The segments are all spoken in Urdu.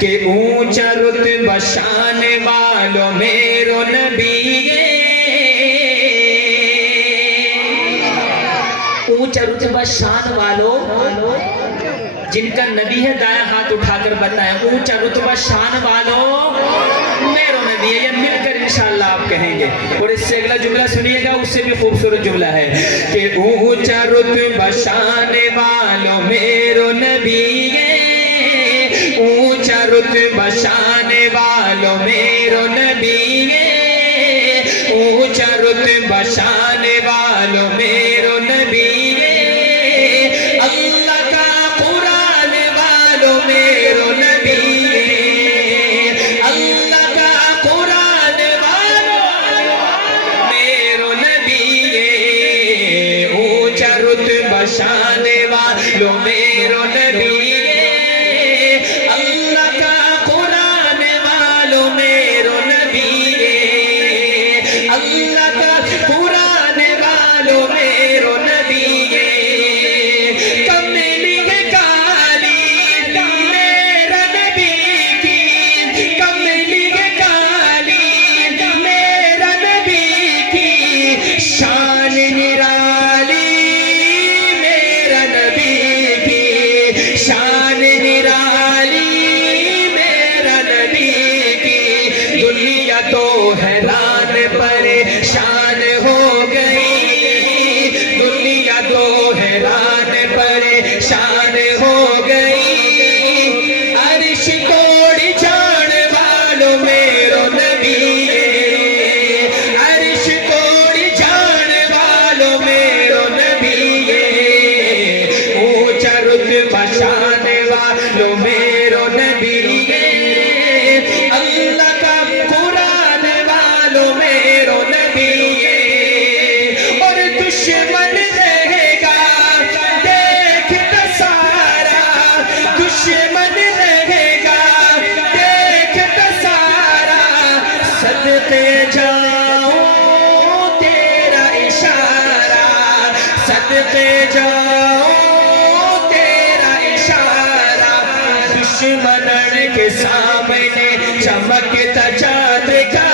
کہ اونچا رتبہ شان والو میرو نبی ہے، اونچا رتبہ شان والو جن کا نبی ہے، دائیں ہاتھ اٹھا کر بتائیں اونچا رتبہ شان والو میرو نبی ہے۔ یہ مل کر انشاءاللہ آپ کہیں گے، اور اس سے اگلا جملہ سنیے گا، اس سے بھی خوبصورت جملہ ہے کہ اونچا رتبہ شان والو میرو نبی ہے، اونچا رتبہ شان والو میرو نبی ہے، اونچا رتبہ شان والو میرو نبی ہے، اللہ کا قرآن والو میرو نبی ہے، اللہ کا قرآن والو میرو نبی ہے، اونچا رتبہ شان والو میرو نبی ہے، اللہ کا قرآن والو میرو نبی ہے، اللہ کا قرآن والو میرو نبی ہے، کملی کالی میرا نبی کی، کملی کالی میرا نبی کی، شان نرالی میرا نبی کی، شان نرالی میرا نبی کی، دنیا تو حیران پریشان ہو گئی، دنیا تو حیران پریشان ہو گئی، عرش توڑ جان والو میرو نبی ہے، عرش توڑ جان والو میرو نبی ہے، اونچا رتبہ شان والو میرو نبی ہے، اللہ کا قرآن والو میرو نبی ہے، اور دشمن رہے گا دیکھتا سارا، دشمن رہے گا دیکھتا سارا، صدقے جاؤں تیرا اشارہ، صدقے جاؤں تیرا اشارہ، دشمنن کے سامنے چمکتا چاند کا،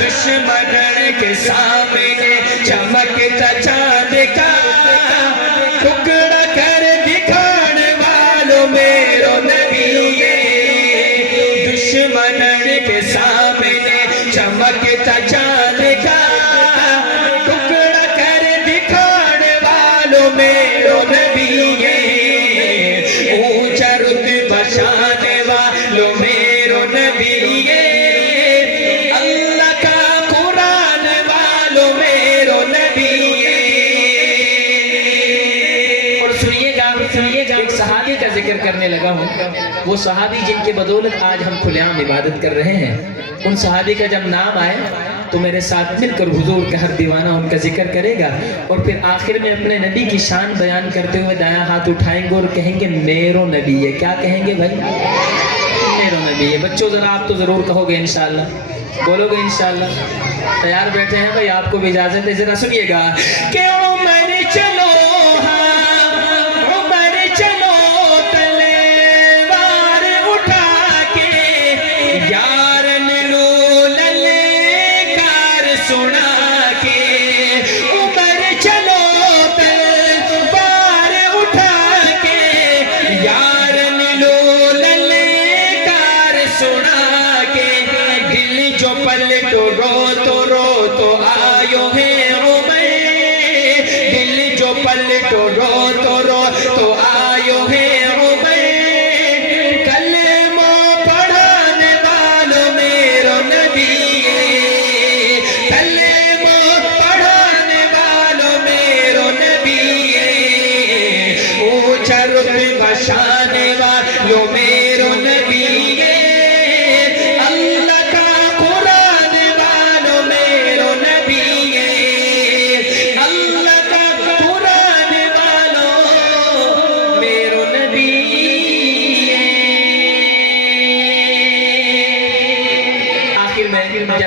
دشمنن کے سامنے چمکتا چاند کا، ٹکڑا کر دکھان والو میرو نبی ہے، دشمنن کے سامنے چمکتا چاند کا، ٹکڑا کر دکھان والو میرو نبی ہے، اونچا رتبہ شان والو میرو نبی ہے، اللہ کا قرآن والو میرو نبی ہے۔ اور سنیے گا ایک صحابی کا ذکر کرنے لگا ہوں، وہ صحابی جن کے بدولت آج ہم کھلے عام عبادت کر رہے ہیں، ان صحابی کا جب نام آئے تو میرے ساتھ مل کر حضور کا ہر دیوانہ ان کا ذکر کرے گا، اور پھر آخر میں اپنے نبی کی شان بیان کرتے ہوئے دایاں ہاتھ اٹھائیں گے اور کہیں گے میرو نبی ہے۔ کیا کہیں گے بھائی؟ میرو نبی ہے۔ بچوں ذرا آپ تو ضرور کہو گے انشاءاللہ، بولو گے انشاءاللہ؟ تیار بیٹھے ہیں بھائی، آپ کو بھی اجازت ہے، ذرا سنیے گا کہ عمر چلو